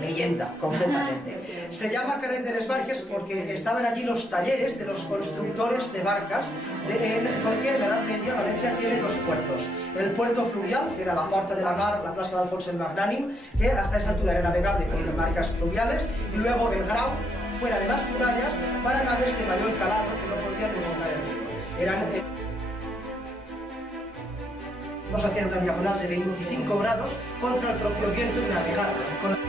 leyenda, completamente. Se llama Carrer de les Barques porque estaban allí los talleres de los constructores de barcas, porque en la Edad Media Valencia tiene dos puertos. El puerto fluvial, que era la Porta de la Mar, la Plaza de Alfonso el Magnànim, que hasta esa altura era navegable con barcas fluviales, y luego el Grau, fuera de las murallas, para naves de mayor calado que no podían remontar el río. Nos hacían una diagonal de 25 grados contra el propio viento y navegar con